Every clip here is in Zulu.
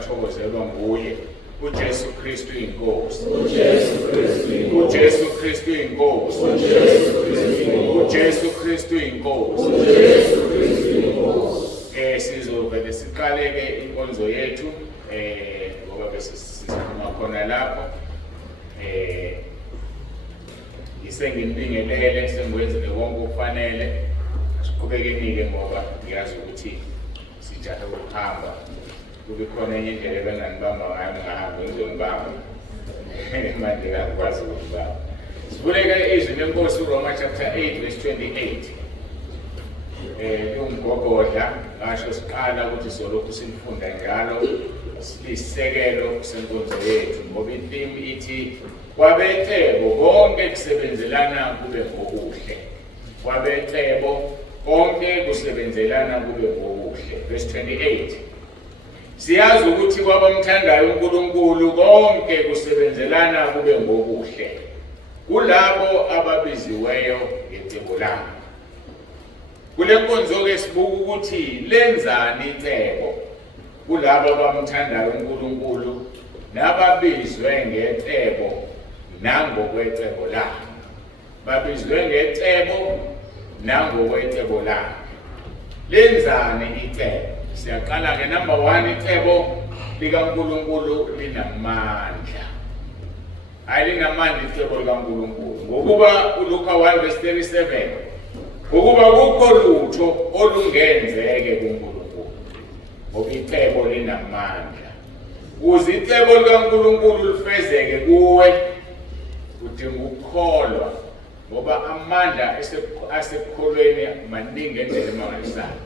bathokozelwa nguye. uJesu Kristu inkosi. uJesu Kristu inkosi. uJesu Kristu inkosi. Sizovele siqaleke inkonzo yethu ngoba bese sikhuluma khona lapho. Ngisengibingelele sengwenzile konke okufanele. Siqhubekeni-ke ngoba ngiyazi ukuthi sijahe ukuhamba. Kube khona enye indlela ebenganibamba ngayo ngahambe ngizongibamba. Manje ngakwazi ukubamba. Sivuleke izwi lenkosi uRoma chapter 8 verse 28. Umgogodla ngasho siqala ukuthi solokhu simfunda njalo sisekelo senkonzo yethu ngoba intheme ithi kwabecebo konke kusebenzelana kube ngokuhle. Kwabecebo konke kusebenzelana kube ngokuhle. Verse 28. Siyazi ukuthi kwabamthandayo uNkulunkulu konke kusebenzelana kube ngokuhle. Kulabo ababiziweyo ngecebo lakhe. Kule nkonzo-ke sibuka ukuthi lenzani icebo kulabo abamthandayo uNkulunkulu nababizwe ngecebo nangokwecebo lakhe. Babizwe ngecebo nangokwecebo lakhe. Lenzani icebo? Siyaqala-ke number 1, icebo likaNkulunkulu linamandla. Hayi linamandla icebo likaNkulunkulu. Ngokuba uLuka 1 verse 37 ngokuba kukho lutho olungenzeke kuNkulunkulu. Ngoba icebo linamandla. Ukuze icebo likaNkulunkulu lifezeke kuwe udinga ukukholwa ngoba amandla asekukholweni maningi ngendlela emangalisayo.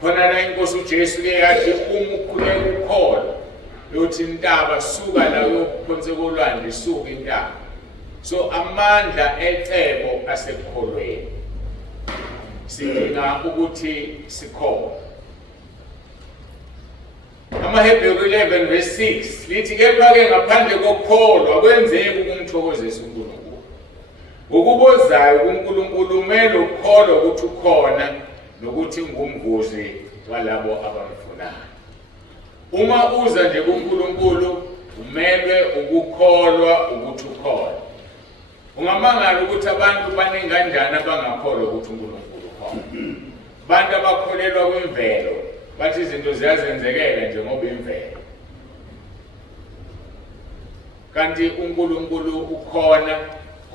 Khona la inkosi uJesu ke yathi uma ukhuleka ukukholwa yothi intaba suka la uyophonse kolwandle suka intaba. So amandla ecebo asekukholweni. Sidinga ukuthi sikholwe. AmaHebheru 11 verse 6 lithi kepha-ke ngaphandle kokukholwa kwenzeki ukumthokozisa uNkulunkulu. Ngokubozayo kuNkulunkulu umele ukukholwa ukuthi ukhona nokuthi ngumvuzi walabo abamfunayo. Uma uza nje kuNkulunkulu umelwe ukukholwa ukuthi ukhona. Ungamangala ukuthi abantu baningi kanjani abangakholwa ukuthi uNkulunkulu ukhona. Abantu abakholelwa kwimvelo bathi izinto ziyazenzekela nje ngoba imvelo. Kanti uNkulunkulu ukhona,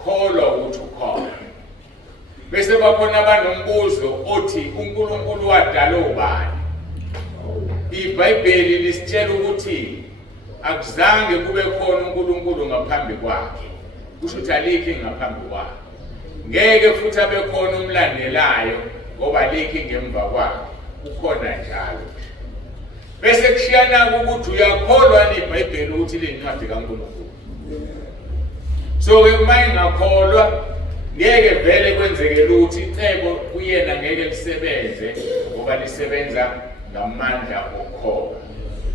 kholwa ukuthi ukhona. Bese bakhona abanombuzo othi uNkulunkulu wadala ubani? iBhayibheli lisitshela ukuthi akuzange kube khona uNkulunkulu ngaphambi kwakhe. Kusho ukuthi alikho ngaphambi kwakhe. Ngeke futhi abe khona umlandelayo ngoba alikho ngemva kwakhe. Ukhona njalo. Bese kushiyana ukuthi uyakholwa iBhayibheli ukuthi lincwadi kaNkulunkulu. So ke uma ingakholwa ngeke vele kwenzeke ukuthi icebo kuyena ngeke lisebenze ngoba lisebenza ngamandla okukholwa.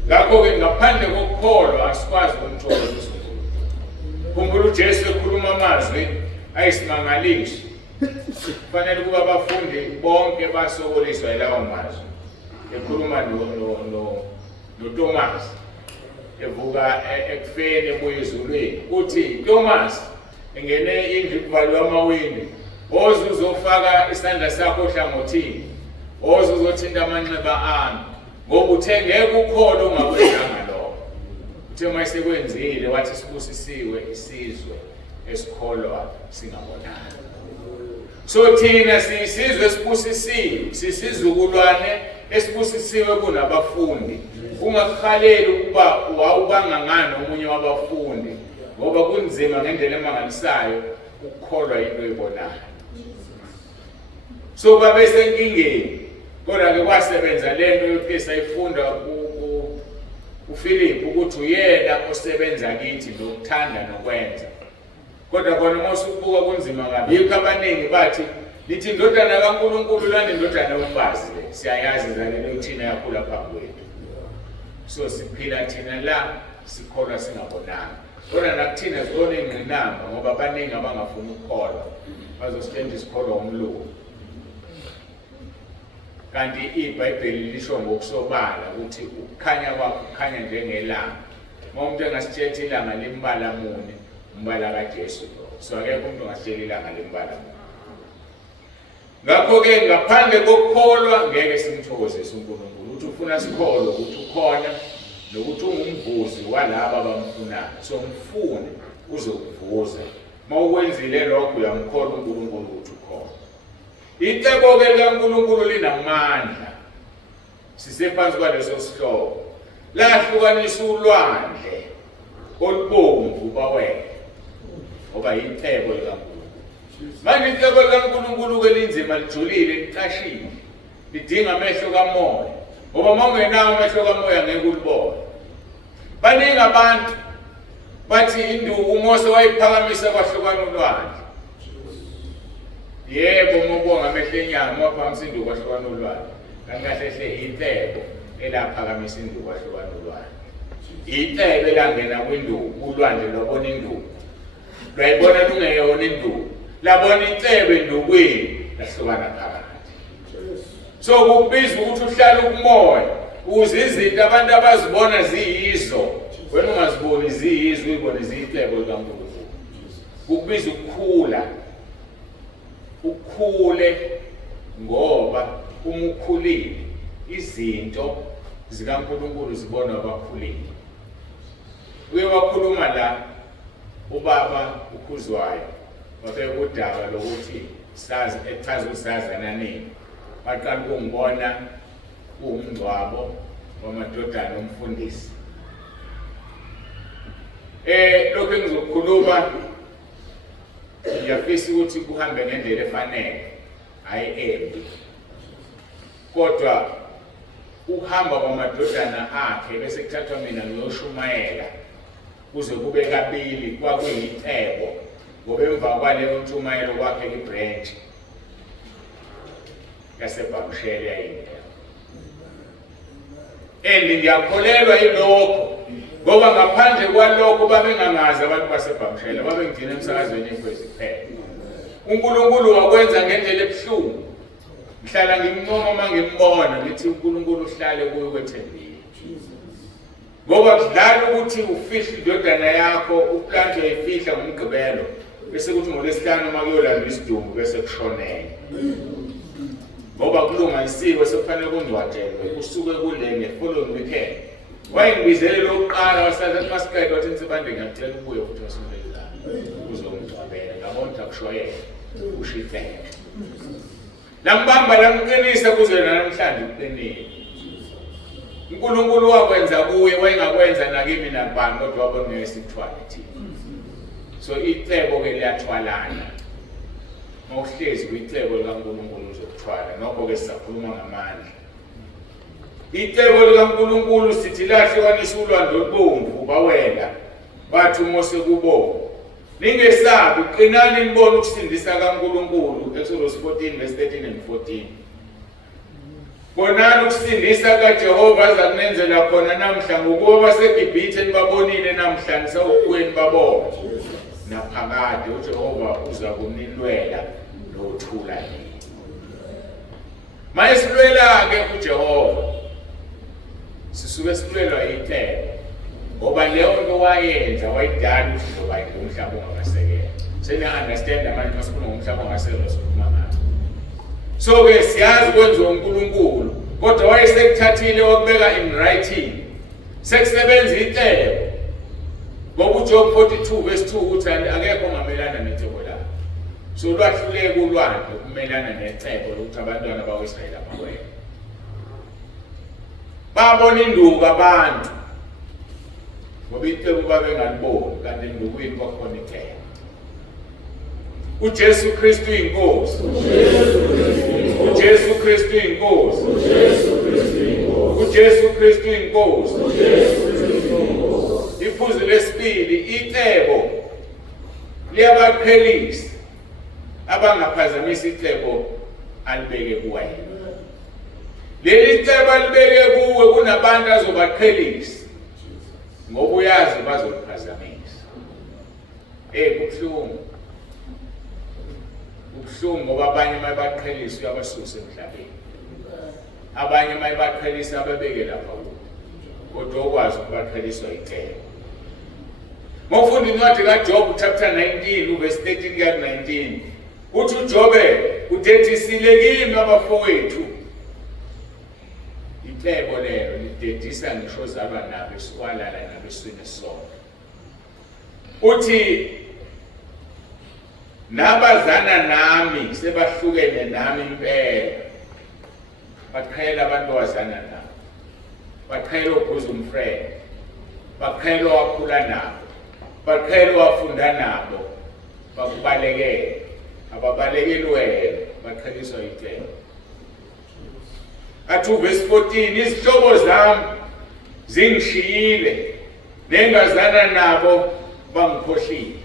Ngakho-ke ngaphandle kokukholwa asikwazi ukumthokozisa uNkulunkulu. Khumbula uJesu ekhuluma amazwi ayisimangaliso. Kufanele ukuba abafundi bonke basokoliswa yilawo mazwi. Ekhuluma noThomas evuka ekufeni ebuya ezulwini. Uthi Thomas engene indlu kuvalwe amawindi. Oze uzofaka isandla sakho ohlangothini. Oze uzothinta amanxeba ami. Ngoba uthe ngeke ukholwe ungakwenzanga lokho. Uthe mayesekwenzile wathi sibusisiwe isizwe esikholwa singabonani. So thina siyisizwe esibusisiwe, sisizukulwane esibusisiwe kunabafundi. Ungakhaleli ukuba wawubanga ngani omunye wabafundi ngoba kunzima ngendlela emangalisayo ukukholwa into eyibonayo. So babe senkingeni. Kodwa-ke kwasebenza lento yokuthi sayifunda uFilipi ukuthi uyena osebenza kithi nokuthanda nokwenza. Kodwa khona uma usubuka kunzima kabi. Yikho abaningi bathi lithi indodana kaNkulunkulu lana indodana yomfazi le. Siyayazi zalelo thina yakhula phambi kwethu. So siphila thina la sikholwa singabonanga. Kodwa nakuthina sibona ingqinamba ngoba abaningi abangafuni ukukholwa. Bazositshela isikholwa umlungu. kanti iBhayibheli lisho ngokusobala ukuthi ukukhanya kwakho kukhanya njengelanga. Uma umuntu engasitshela ilanga limbala mune, umbala kaJesu. So akekho umuntu ongasitshela ilanga limbala mune. Ngakho-ke ngaphandle kokukholwa ngeke simthokozise uNkulunkulu. Ukuthi ufuna sikholwe ukuthi ukhona nokuthi ungumvuzi walaba abamfunayo. So mfune uzokuvuza. Uma ukwenzile lokho uyamkholwa uNkulunkulu ukuthi ukhona. Icebo-ke likaNkulunkulu linamandla. Sisephansi kwaleso sihloko. Lahlukanisa ulwandle olubomvu bawele. Ngoba icebo likaNkulunkulu. Manje icebo likaNkulunkulu-ke linzima lijulile liqashile. Lidinga amehlo kamoya. Ngoba uma ungenawo amehlo kamoya ngeke ulibone. Baningi abantu bathi induku uMose wayiphakamisa kwahlukana ulwandle. Yebo, ngokubonga amehlo enyama waphakamisa induku kwahlukana ulwandle. Kanti kahle hle icebo elaphakamisa induku kwahlukana ulwandle. Icebo elangena kwinduku, ulwandle lwabona induku. Lwayibona lungeyona induku. Labona icebo endukweni lahlukana phakathi. So kubiza ukuthi uhlale kumoya ukuze izinto abantu abazibona ziyizo wena ungaziboni ziyizo uyibone ziyicebo likaNkulunkulu. Kubiza ukukhula. Ukhule ngoba uma ukhulile izinto zikaNkulunkulu zibona abakhulile. Uye wakhuluma la ubaba ukhuzwayo wafika kudaba lokuthi sazi echaza usazana nini. Baqala ukungibona kuwumngcwabo wamadodana omfundisi. Lokho engizokukhuluma ngiyafisa ukuthi kuhambe ngendlela efanele, hayi embi. Kodwa uhamba kwamadodana akhe bese kuthathwa mina ngiyoshumayela kuze kube kabili kwakuyicebo. Ngoba emva kwaleyo ntshumayelo kwakhe iBranch yaseBhamshele yayindlela. Ngiyakholelwa yilokho ngoba ngaphandle kwalokho babengangazi abantu baseBhamshele, babengigcina emsakazweni Inkwekwezi kuphela. uNkulunkulu wakwenza ngendlela ebuhlungu. Ngihlala ngimncoma uma ngimbona ngithi uNkulunkulu uhlale kuye kwethembile. Ngoba kudlala ukuthi ufihla indodana yakho, uplanti uyayifihla ngomgqibelo bese kuthi ngoLwesihlanu uma kuyolanda isidumbu bese kushonela. Ngoba kulunga isiko sekufanele kungcwatshelwe kusuke kule nge-following weekend. Wayengibizele lokuqala wasazi athi masiqeda wathi Nsibande ngiyacela ubuye futhi wasondezana uzongcwabela. Ngabona ukuthi akushoyela ushifeke. Lambamba lamqinisa kuze namhlanje uqinile. uNkulunkulu wakwenza kuye wayengakwenza nakimi nabani kodwa wabona ngesithwala thina. So icebo-ke liyathwalana. Mawuhlezi kwicebo likaNkulunkulu uzokuthwala. Nokho-ke sisakhuluma ngamandla. Icebo likaNkulunkulu sithi lahlukanisa ulwandle olubomvu bawela bathi uMose kubo. Ningesabi, qinani nibone ukusindisa kaNkulunkulu. Exodus 14 verse 13 and 14. Bonani ukusindisa kaJehova azakunenzela khona namhla ngokuba baseGibhithe nibabonile namhla nisawukweni babona. Naphakade uJehova uza kunilwela nothula nini. Mayesilwela-ke uJehova sisuke silwelwa icebo ngoba leyo nto wayenza wayidala ukuthi njoba ngumhlaba ongakasekela. Seniya-understand manje masikhuluma ngomhlaba ongasekela sikhuluma ngayo. So-ke siyazi kwenziwa uNkulunkulu kodwa wayesekuthathile wakubeka in writing. Sekusebenza icebo. Ngoba uJob 42 verse 2 uthi akekho ongamelana necebo lakhe. So lwahluleka ulwandle ukumelana necebo lokuthi abantwana bakweSrayeli abawele. Babona induku abantu ngoba icebo babengaliboni kanti endukweni kwakhona icebo. uJesu Kristu inkosi. uJesu Kristu inkosi. uJesu Kristu inkosi. Iphuzu lesibili, icebo liyabaqhelisa abangaphazamisa icebo alibeke kuwe. Leli cebo alibeke kuwe kunabantu azobaqhelisa ngoba uyazi bazoliphazamisa. Kubuhlungu. Kubuhlungu ngoba abanye mabaqhelisa uyabasusa emhlabeni. abanye mayibaqhelisa ababeke lapha kodwa okwazi ukubaqheliswa icebo. Mawufunda incwadi kaJob chapter 19 verse 13 kuya 19 uthi uJobe udedisile kimi abafowethu. Icebo lelo lidedisa ngisho zalwa nabo esikwalala nabeswini sonke. Uthi nabazana nami sebahlukene nami impela. Baqhela abantu wazana nabo. Baqhela bosom friend. Baqhela wakhula nabo. Baqhela wafunda nabo. Bakubalekela. Ababalekeli wena baqheliswa icebo. Athu verse 14 izihlobo zami zingishiyile nengazana nabo bangikhohlile.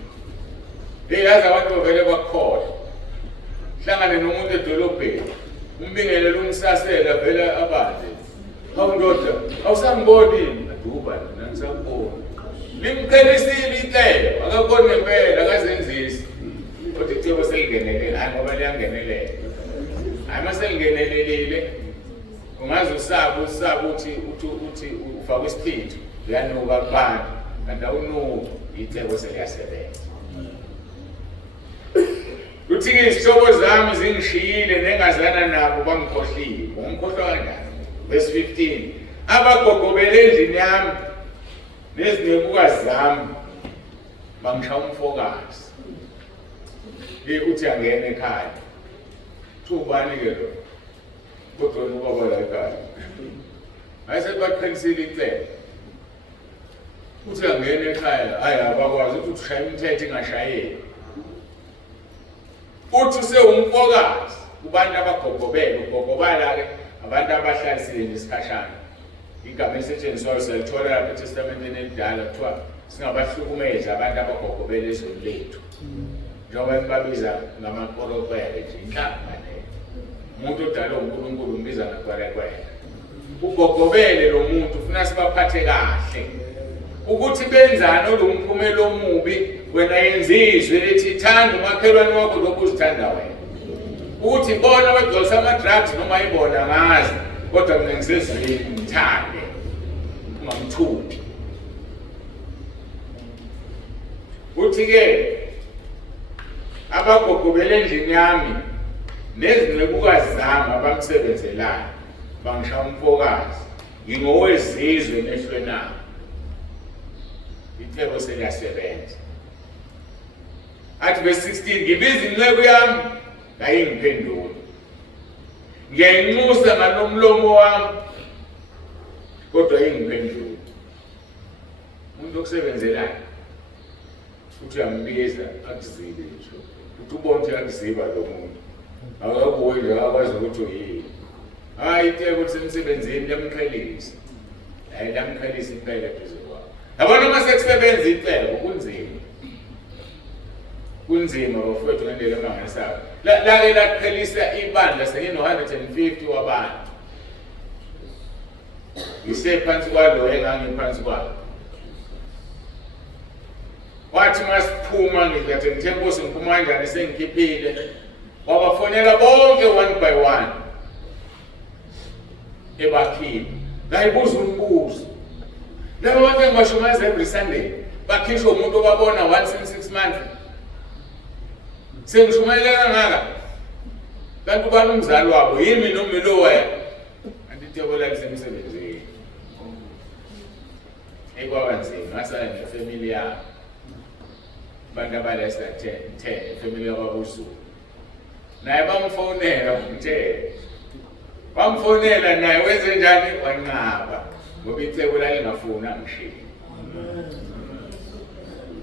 Beyazi abantu vele bakhola. Hlangane nomuntu edolobheni umbingelele umsasela vele abaze. Hawu ndoda awusangiboni aduba nangisakubona. Limqhelisile icebo akakoni ngempela akazenzisi. Kodwa icebo selingenelele hayi ngoba liyangenelela. Hayi maselingenelelile ungaze usaba uthi ufaka isithitho uyanuka kubantu kanti awunuki icebo seliyasebenza. Uthi izihlobo zami zingishiyile nengazana nabo bangikhohlile. Ungikhohlwa kanjani? Verse 15 abagogobele endlini yami nezinebukazi zami bangishaya umfokazi. Uthi angene ekhaya. Ubani ke lo? Kodwa ubaba la ekhaya. Ayesebaqhelisile icebo. Uthi angene ekhaya hayi abakwazi ukuthi ushaya imithetho ingashayeki. Uthi sewumfokazi kubantu abagogobele ugogobala ke abantu abahlalisile nesikhashana. Igama elisetshenziswayo siyalithola lapha eTestamenteni elidala kuthiwa singabahlukumezi abantu abagogobele izweni lethu. Njengoba babiza ngamakorokwe nje inhlamba leyo. Umuntu odalwe uNkulunkulu umbiza ngakwerekwe. Ugogobele lo muntu ufuna sibaphathe kahle. Ukuthi benzani lo mphumela omubi wena yenzizwe lethi thanda umakhelwane wakho lokhu uzithanda wena. Uthi bona wegcwalisa ama drugs noma ibona ngazi kodwa mina ngisezweni ngithande. Ungamthuki. Uthi ke abagogobele endlini yami nezinebukazi zami abamsebenzelayo bangishaya umfokazi ngingowezizwe emehlweni abo. Icebo seliyasebenza. Athi verse 16 ngibiza inceku yami ngayingiphendula. Ngiyanxusa nganomlomo wami kodwa ingiphendula. Umuntu okusebenzelayo uthi uyambiza akuzibe nje. Uthi ubone ukuthi akuziba lo muntu. Akakuwe nje akwazi ukuthi uyini. Hayi icebo lisemsebenzini lamqhelisa. Hayi lamqhelisa impela phezulu kwakho. Yabona uma sekusebenza icebo kunzima. Kunzima bafowethu ngendlela emanganisayo. Lake laqhelisa ibandla sengino 150 wabantu. Yisephansi kwalo engangiphansi kwalo. Wathi masiphuma ngizathi ngithembusi ngiphuma kanjani sengikhiphile. Wabafonela bonke one by one. Ebakhipha. Ngayibuza umbuzo. Labo bantu engibashumayeza every Sunday. Bakhishwa umuntu obabona once in 6 months. Sengishumayela kangaka. Kanti ubani umzali wabo yimi nomilo wena. Andithebo la lisemsebenzini. Ekwabanzima ngasala nefamily yami. Bantu abalesa 10 family yababuZulu. Naye bamfonela ngithe. Bamfonela naye wenze njani wanqaba ngoba icebo lalingafuna ngishiye.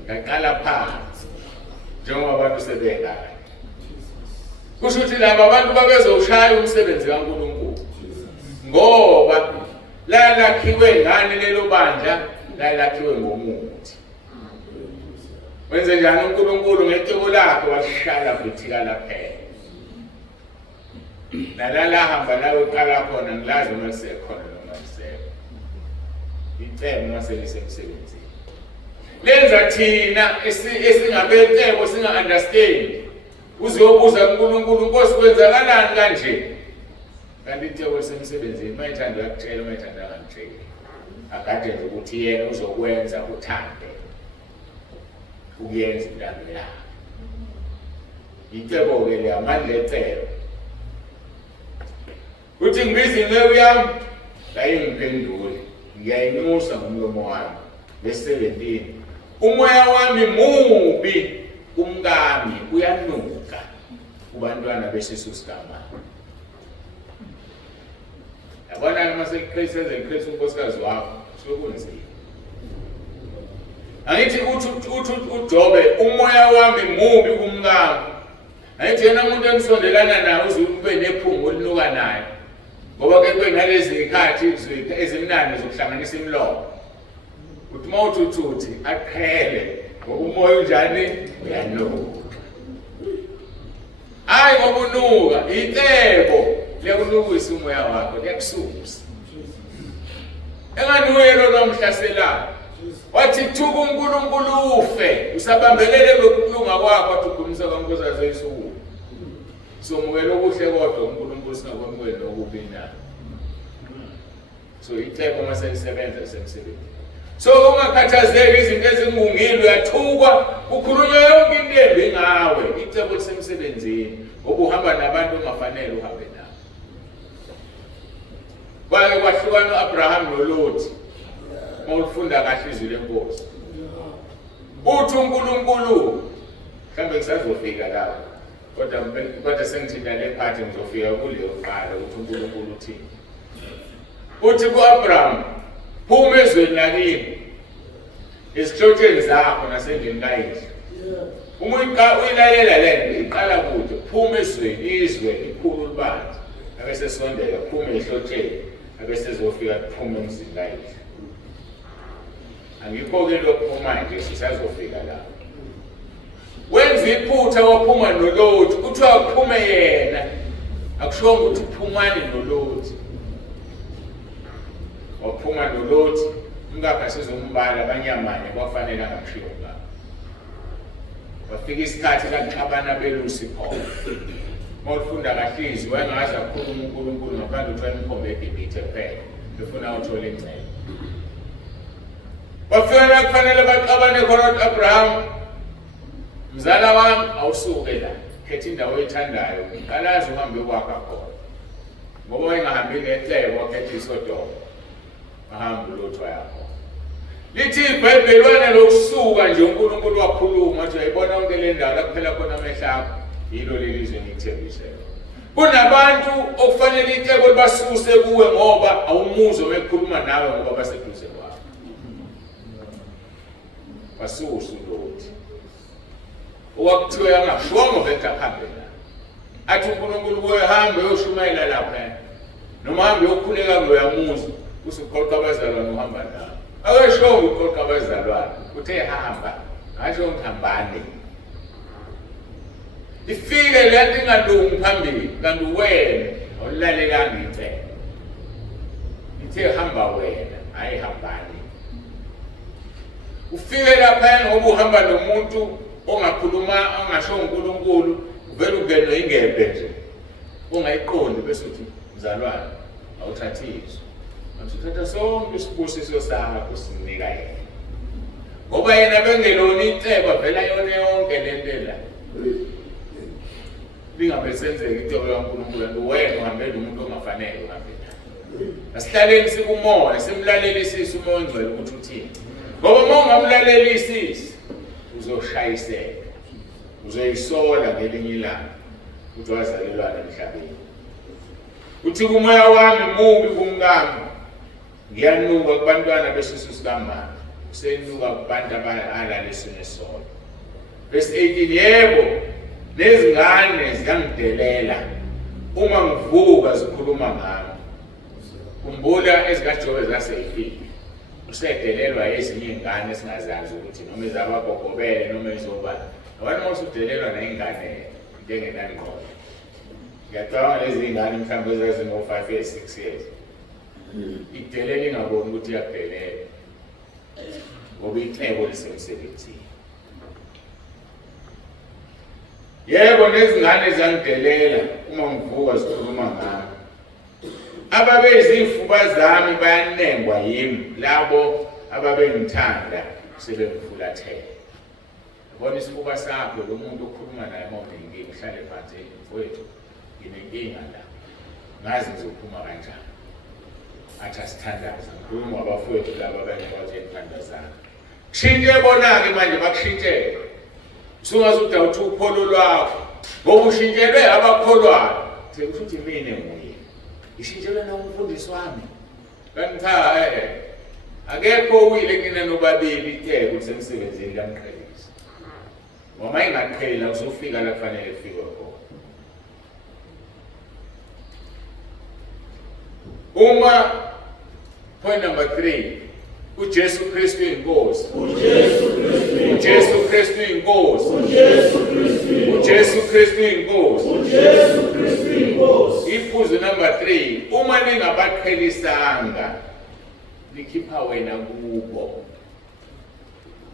Ngaqala phansi njengoba abantu sebengaka. Kusho ukuthi laba abantu babezoshaya umsebenzi kaNkulunkulu. Ngoba la lakhiwe ngani lelo bandla la lakhiwe ngomuthi. Wenze njani uNkulunkulu ngecebo lakhe washala futhika laphela. Nalala hamba lawe uqala khona ngilazi uma lisekhona noma lisekho. Icebo mase lisemsebenzini. Lenza thina esingabecebo singa understand. Uzobuza kuNkulunkulu Nkosi kwenzakalani kanje? kanti icebo lisemsebenzini mayithanda uyakutshela mayithanda angakutsheli agade nje ukuthi yena uzokwenza uthande ukuyenza intando yakhe. Icebo-ke liyamandla ecebo uthi ngibiza inceku yami ngayingiphendule ngiyayinusa ngomlomo wami. Verse 17, umoya wami mubi kumkami uyanuka kubantwana besisu sikamama. Yabona uma sekuqheseze iqhese unkosikazi wakho sokunzima. Angithi uthi uJobe umoya wami mubi kumkami. Angithi yena umuntu engisondelana naye uzube nephungu olinuka naye. Ngoba ke kwengalezi ikhathi ezimnandi zokuhlanganisa imlomo. Uthi mawuthuthi aqhele ngoba umoya unjani uyanuka. Hayi ngokunuka icebo liyakunukisa umoya wakho liyakususa. Enganuwelo nomhlaselayo wathi thuka uNkulunkulu ufe usabambelele lokulunga kwakho wathi ukhulumisa kaNkosi Yesu. Somukela okuhle kodwa uNkulunkulu singakwemukeli okubi na. So icebo mase lisebenza lisemsebenzini. So ungakhathazeki izinto ezingungile uyathukwa ukhulunywa yonke into embi ngawe. Icebo lisemsebenzini ngoba uhamba nabantu ongafanele uhambe nabo. Kwake kwahlukana uAbraham noLot. Mawufunda kahle izwi lenkosi. Uthi uNkulunkulu mhlambe ngisazofika lapho. Kodwa sengithinta le part ngizofika kuleyo qala ukuthi uNkulunkulu uthini. Uthi kuAbraham phuma ezweni lakini esihlotheni zakho nasendlini kayihlo. Uma uyilalela lento iqala kude phuma ezweni izwe ikhulu libanzi abese sondela phuma ehlotheni abese ezofika phuma emzini kayihlo. Angikho-ke lokho manje sisazofika lapho. Wenza iphutha waphuma noLot kuthiwa kuphume yena akushongo ukuthi uphumane noLot. Waphuma noLot umkakhe sezombala abanyamanye kwafanele angakushiwo ngapha. Wafika isikhathi kaXabana belusi khona. Mawufunda kahle izwi wayengazi akhuluma uNkulunkulu ngaphandle ukuthi wayemkhombe eGibhithe kuphela befuna uthola incebo. Wafika la kufanele baxabane khona uAbraham mzala wami awusuke la khetha indawo oyithandayo ngalazi uhambe kwakha khona. Ngoba wayengahambi ngenhlebo wakhetha iSodoma. Ahamba uLot yakho. Lithi iBhayibhelwana lokusuka nje uNkulunkulu wakhuluma wathi uyayibona yonke le ndawo lapho phela khona amehlo akho yilo lelizwe ngikuthembisela. Kunabantu okufanele icebo libasuse kuwe ngoba awumuzwa bekhuluma nawe ngoba baseduze kwakho. Basusa uLot. Okwakuthiwa angashongo bekahambe la. Athi uNkulunkulu kuhambe uyoshumayela lapha. Noma hambe uyokhuleka ngoyamuza usuqoqa abazalwane uhamba nabo. Akashongo uqoqa abazalwane uthe hamba ngasho ngihambane. Ifike le nto ingalungi phambili kanti wena awulalelanga icebo. Ithe hamba wena hayi hambani. Ufike lapha ngoba uhamba nomuntu ongakhuluma angasho uNkulunkulu uvela ungenwe ingebhe nje ungayiqondi bese uthi mzalwane awuthathizwe. Uthatha sonke isibusiso sakho usinika yena. Ngoba yena bengelona icebo vela yona yonke lento la. Lingabe senzeke icebo laNkulunkulu lo wena uhambe nomuntu ongafanele uhambe naye. Asihlaleni sikumoya simlalelisise umoya ongcwele ukuthi uthini. Ngoba uma ungamlalelisisi uzoshayiseka. Uzoyisola ngelinye ilanga ukuthi wazalelwana emhlabeni. Uthi umoya wami mubi kumkami ngiyanuka kubantwana besisu sikamama usenuka kubantu abalaliswe nesono. Verse 18, yebo nezingane ziyangidelela uma ngivuka zikhuluma ngami. Khumbula ezikaJobe zaseyifile usedelelwa ezinye izingane esingazazi ukuthi noma ezabagogobele noma izobala. Abantu mawusudelelwa nayingane njengenangqondo. Ngiyacabanga lezi ngane mhlawumbe ezazino 5 years 6 years. Idelele ingaboni ukuthi iyadelela. Ngoba icebo lisemsebenzini. Yebo nezingane ziyangidelela uma ngivuka zikhuluma ngami. ababeyizifuba zami bayanengwa yimi, labo ababengithanda sebengifulathele. Yabona isifuba sakho lo muntu okhuluma naye mawunenkinga, uhlale phansi, mfowethu nginenkinga la, ngazi ngizophuma kanjani. Athi asithandaze, ngikhuluma abafowethu laba abathi ethandazana. Kushintshe bona-ke manje bakushintshele. Usungaze udawuthi ukholo lwakho, ngoba ushintshelwe abakholwayo. Kusho ukuthi mina nguye. Ishintshelwe nomfundisi wami. Kanti cha, akekho uwile kina nobabili ukuthi emsebenzini lamqhelisa. Noma ingaqhela uzofika la kufanele kufike khona. Uma point number 3, uJesu Kristu inkosi. uJesu Kristu inkosi. uJesu Kristu inkosi. Iphuzu number 3, uma ningabaqhelisanga likhipha wena kubo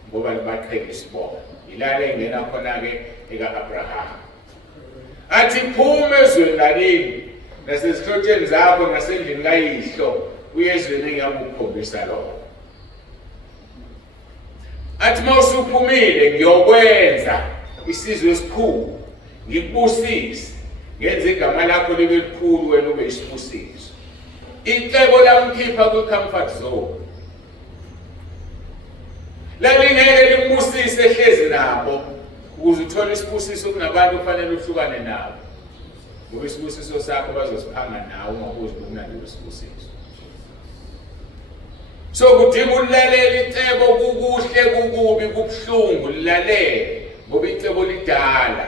ngoba libaqhelisa bona. Ilale ingena khona-ke eka-Abraham. Athi phuma ezweni lakini nasezihlotsheni zakho nasendlini kayihlo uyezweni engiyakukhombisa lona. Athi mawusuphumile ngiyokwenza isizwe esikhulu, ngikubusise, ngenze igama lakho libe likhulu wena ube isibusiso. Icebo lamkhipha kwi-comfort zone. Lalingeke limbusise ehlezi nabo ukuze uthole isibusiso kunabantu kufanele uhlukane nabo. Ngoba isibusiso sakho bazosiphanga nawe ungabuzi ukunandi kwesibusiso. So kudinga ulilalela icebo, kukuhle kukubi kubuhlungu lilalele, ngoba icebo lidala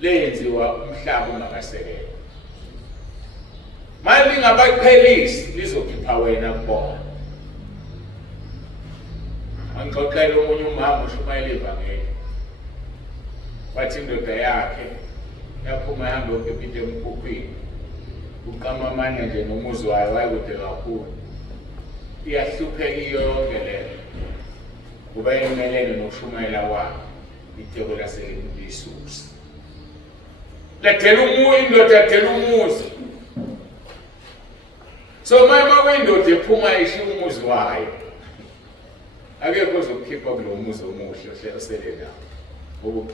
lenziwa umhlaba ungakasekelwa. Manje lingabaqhelisi lizokhipha wena kubona. Angixoxele omunye umama ushumayela ivangeli. Wathi indoda yakhe yaphuma yahamba yokepita emkhukhwini. Uqama amanye nje nomuzi wayo wayekude kakhulu. Iyahlupheka yonke lento. Kuba emelene nokushumayela wakhe. Icebo laselisusa. Lathela indoda yathela umuzi. So mama kwindoda ephuma ishiya umuzi wayo. Akekho ozokukhipha kulo muzi omuhle osele nawo.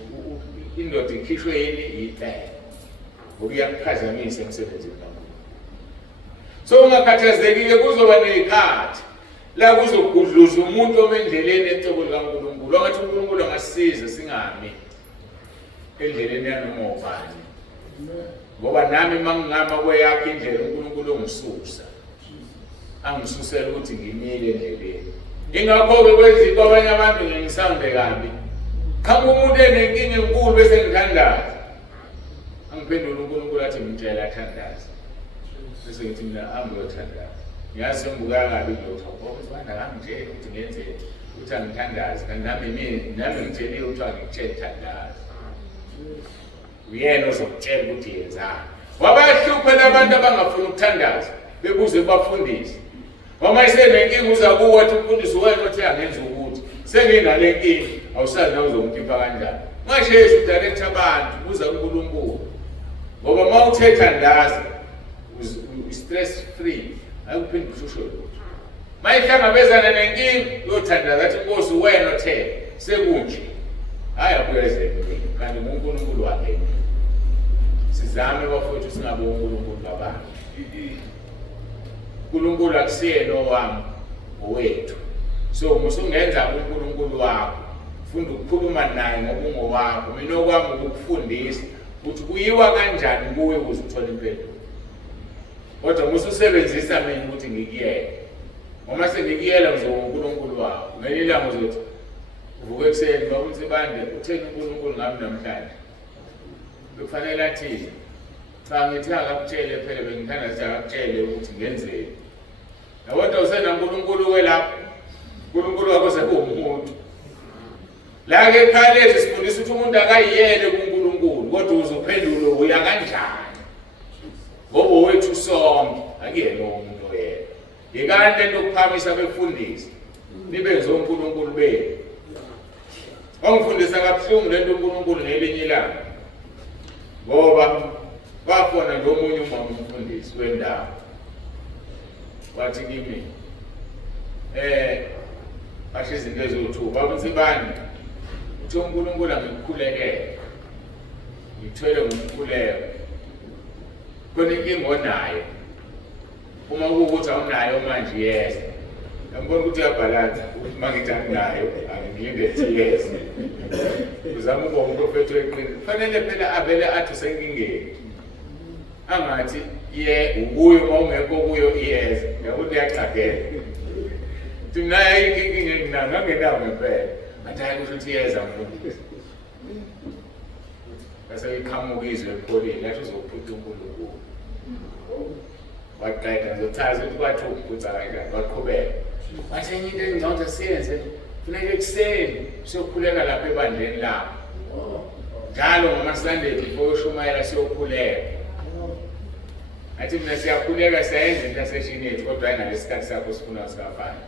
Indoda ikhishwe yini ipele. Ngoba iyakuphazamisa emsebenzini kakhulu. So ungakhathazekile kuzoba nekhathi la kuzogudluza umuntu omendleleni ecebo likaNkulunkulu. Ongathi uNkulunkulu angasisiza singami endleleni yanoma ubani. Ngoba nami mangingama kweyakhe indlela uNkulunkulu ongisusa. Angisusela ukuthi ngimile endleleni. Ingakho-ke kwezinto abanye abantu ngisawunde kabi. Khamba umuntu enenkinga enkulu bese ngithandaza. Angiphendula uNkulunkulu athi ngitshela athandaza. Bese ngithi mina angiyothandaza. Ngiyazi sengibuka kabi ngiyothola. Ubanda ngangitshela ukuthi ngenzeni ukuthi angithandaze. Kanti nami ngitsheliwe ukuthi angitshele thandaza. Uyena ozokutshela ukuthi yenzani. Wabahlupha labantu abangafuni ukuthandaza bebuze bafundise. Uma isenenkinga uza kuwe wathi umfundisi wena othi angenza ukuthi senginale nkinga awusazi na uzongikhipha kanjani. Ungasheshi udirector abantu uza kuNkulunkulu. Ngoba uma uthetha ndazi stress free akuphindi kushusho lutho. Mayihlangabezana nenkinga uyothandaza athi Nkosi wena othe sekunje. Hayi akuyezeke kanti uNkulunkulu wakhe. Sizame bafowethu singabe uNkulunkulu babani. uNkulunkulu akusiyena owami owethu. So musungenza uNkulunkulu wakho. Funda ukukhuluma naye ngobungo wakho. Mina okwami ukufundisa ukuthi kuyiwa kanjani kuwe ukuze uthole impendulo. Kodwa mususebenzisa mina ukuthi ngikuyele. Uma sengikuyela ngizoba uNkulunkulu wakho. Ngelinye ilanga uzothi uvuke ekuseni bakuthi bande utheni uNkulunkulu ngami namhlanje. Kufanele athini? Cha ngithi akakutshele phela bengithanda ukuthi akakutshele ukuthi ngenzeni. Yabona usena uNkulunkulu welapha. uNkulunkulu wakho sekuwumuntu. La-ke ekhaya lethu sifundisa ukuthi umuntu akayiyele kuNkulunkulu kodwa uzophendula uya kanjani. Ngoba wethu sonke akuyena umuntu oyedwa. Yekani lento okuphamisa befundisa. Nibenze uNkulunkulu benu. Ongifundisa kabuhlungu lento uNkulunkulu ngelinye ilanga. Ngoba bafona lomunye umama umfundisi wendawo. wathi kimi basho izinto eziwu-2 babunsibani uthi uNkulunkulu angikukhulekele ngithwele ngomkhuleko khona inkinga onayo uma kuwukuthi awunayo manje yeza ngibona ukuthi uyabhalansa ukuthi uma ngithi anginayo angilinde yes uzama ukuba umprofethi weqiniso kufanele phela avele athi usenkingeni angathi ukuyo uma ungekho kuyo iyeza ngakuthi uyaqagela thina inkinga enginangenayo ngempela ngathi hayi kusho ukuthi iyeza mfundisi bese iqhamuka izwe epholini lathi uzophutha uNkulunkulu waqeda ngizochaza ukuthi kwathi ukuphutha kanjani waqhubeka wathi enye into engingcono siyenze funeka ekuseni siyokhuleka lapha ebandleni lapho njalo ngamaSunday before ushumayela siyokhuleka athi mina siyakhuleka siyayenza into yaseshini yethu kodwa ayinalesikhathi sakho sifuna sikafana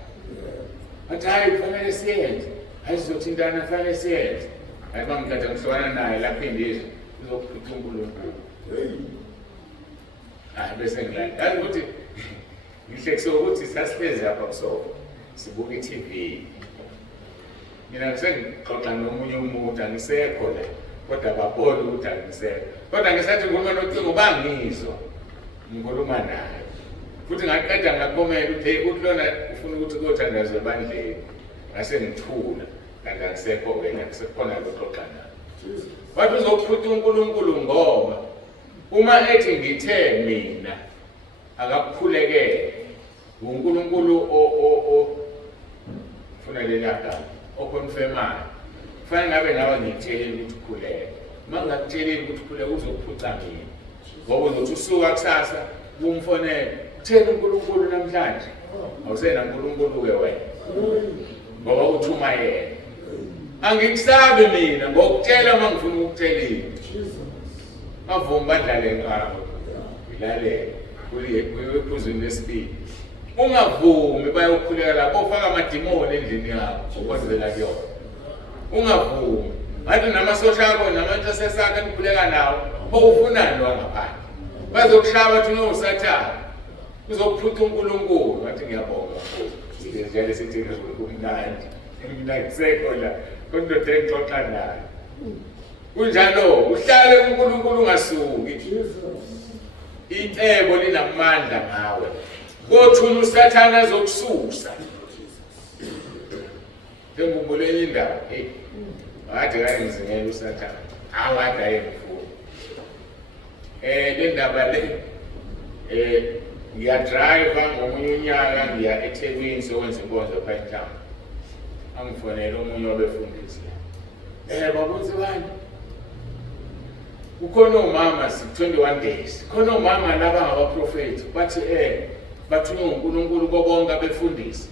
athi hayi kufanele siyenze hayi sizothintana kufanele siyenze hayi uma ngikade ngihlukana naye lapho indizwe uzophutha uNkulunkulu bese ngilanda yazi ukuthi ngihlekise ukuthi sasihlezi lapha kusofa sibuka i-TV mina ngisengixoxa nomunye umuntu angisekho la kodwa babona ukuthi angisekho kodwa ngisathi ngikhuluma nocingo bangizwa ngikhuluma naye futhi ngaqeda ngakomela ukuthi uthi lona ufuna ukuthi kuyothandazwa ebandleni ngase ngithula kanti angisekho wena kusekhona lokuxoxa naye wathi uzokuphutha uNkulunkulu ngoba uma ethi ngithe mina akakukhulekele uNkulunkulu ufuna lelaka okonfirmayo kufanele ngabe nawe ngitshele ukuthi ukhuleke uma ngakutsheli ukuthi ukhuleke uzokuphutha mina ngoba uzothi usuka kusasa kumfonela utheni uNkulunkulu namhlanje awusena uNkulunkulu-ke wena ngoba uthuma yena angikusabi mina ngokutshela uma ngifuna ukukutshelile avuma badlale ngabo ilalele kuyiphuzweni lesibili ungavumi bayokhuleka lapho ofaka amadimoni endlini yakho okwenzela kuyona ungavumi ngathi namasosha akho namantsha akho enikhuleka nawo bowufunani wangaphandle bazokushaya bathi ungusathane uzokuphutha uNkulunkulu ngathi ngiyabonga njalo sithi kumnandi mina ngisekho la kodwa engixoxa naye kunjalo uhlale uNkulunkulu ungasuki icebo linamandla ngawe kothula usathana azokususa ngikhumbuleni indaba kade kayengizingela usathana awade ayemfuna le ndaba le ngiyadrive ngomunye unyaka ngiya eThekwini sokwenza inkonzo ePinetown angifonela omunye wabefundisi babunsibani ukhona umama 21 days khona umama laba ngabaprofeti bathi bathunywe uNkulunkulu bonke abefundisi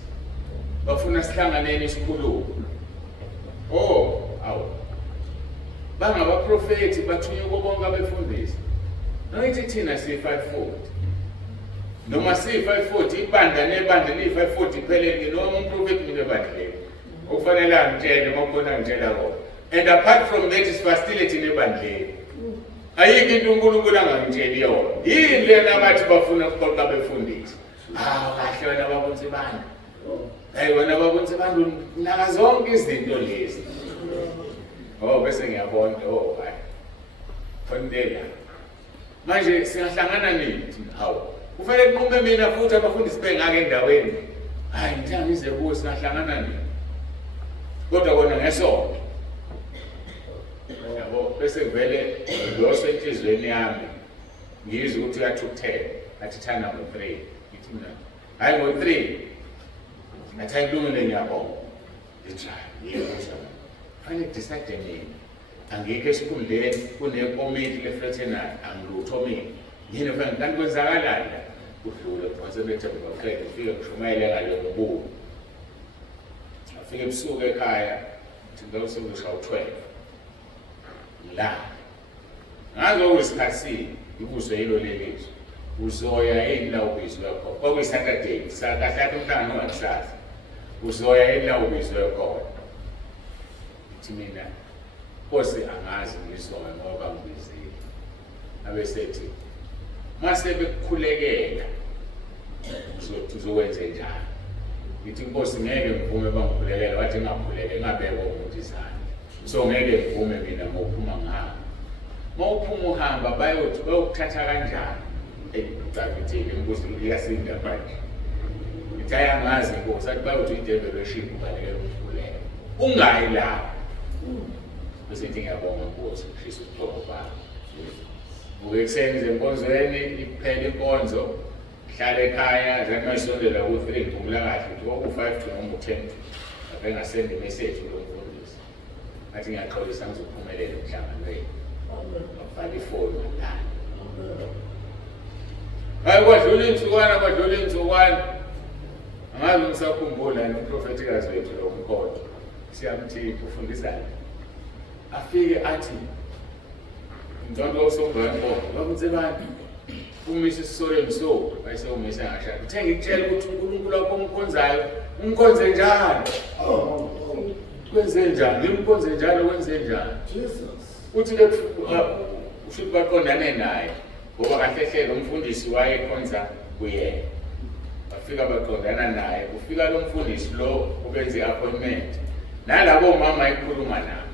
bafuna sihlanganene isikhulumo bangabaprofeti bathunywe bonke abefundisi noyithi thina si540 noma si540 ibandla nebandla li540 phelele noma umprofeti mina ebandleni okufanele angitshele ngokubona ngitshela kodwa and apart from that isifastility nebandleni ayikho into uNkulunkulu angangitsheli yona yini lena abathi bafuna ukuqoqa befundisi kahle wena babunsibani wena babunsibani naka zonke izinto lezi bese ngiyabona hayi fondela manje singahlangana nini hawu kufanele kunqume mina futhi abafundisi bengake endaweni hayi ngithanga ngize kuwo singahlangana nini kodwa kona ngesonto yabo bese vele lose enhlizweni yami ngizwe ukuthi uyathi u10 athi thana ngo3 ngithi mina hayi ngo3 nathi ayilungile ngiyabonga ngitry fanele decide nini angeke esikhundleni kunekomiti lefraternal angilutho mina yini mfana kanti kwenzakalala udlule wasebethe ngoqedwe ufike ngishumayele ngale ngobuko afike ebusuku ekhaya thina sokusha u12 la ngazo kwesikhathi ibuzwe yilo lelizo uzoya yini la ubizwe khona kwakuyiSaturday sakahlatha umntana wakusasa uzoya yini la ubizwe khona ithi mina Nkosi angazi ngizoya ngoba ngibizile abesethi mase bekukhulekela uzokwenze njani. Ngithi inkosi ngeke ngivume bangikhulekele, wathi ngakhuleke ngabekwa ukuthi izandla. So ngeke ngivume mina mawuphuma ngihamba. Mawuphuma uhamba bayokuthatha kanjani? Ngicabithile inkosi iyasinda manje. Ngithi ayangazi inkosi, athi bayothi i-devaluation ubalekela ukukhuleka. Ungayi lapho. Bese ngithi ngiyabonga inkosi ushisa ubuhlobo bakho. Vuke ekuseni zenkonzweni iphele inkonzo. Hlala ekhaya zangasondela ku-3 ngiphumula kahle ukuthi ku-5 to noma u-10 ngabe ngasenda imessage kulo mfundisi ngathi ngiyaxolisa ngizophumelela emhlanganweni ngafaka ifoni ngaphandle. Hayi kwadlula insukwana angazi ngisakhumbula nomprofetikazi wethu lo Mkhonto siyamthipha ufundisana afike athi Ndonto usongwenkonzo bakutsebani umisa isisolweni so bayisewumisa ngasha uthe ngikutshela ukuthi uNkulunkulu wakho omkhonzayo umkhonze njalo kwenze njani ngimkhonze njalo kwenze njani uthi ke usho baqondane naye ngoba kahle hle lo mfundisi wayekhonza kuyena bafika baqondana naye ufika lo mfundisi lo ubenze appointment nalabo mama ayikhuluma nabo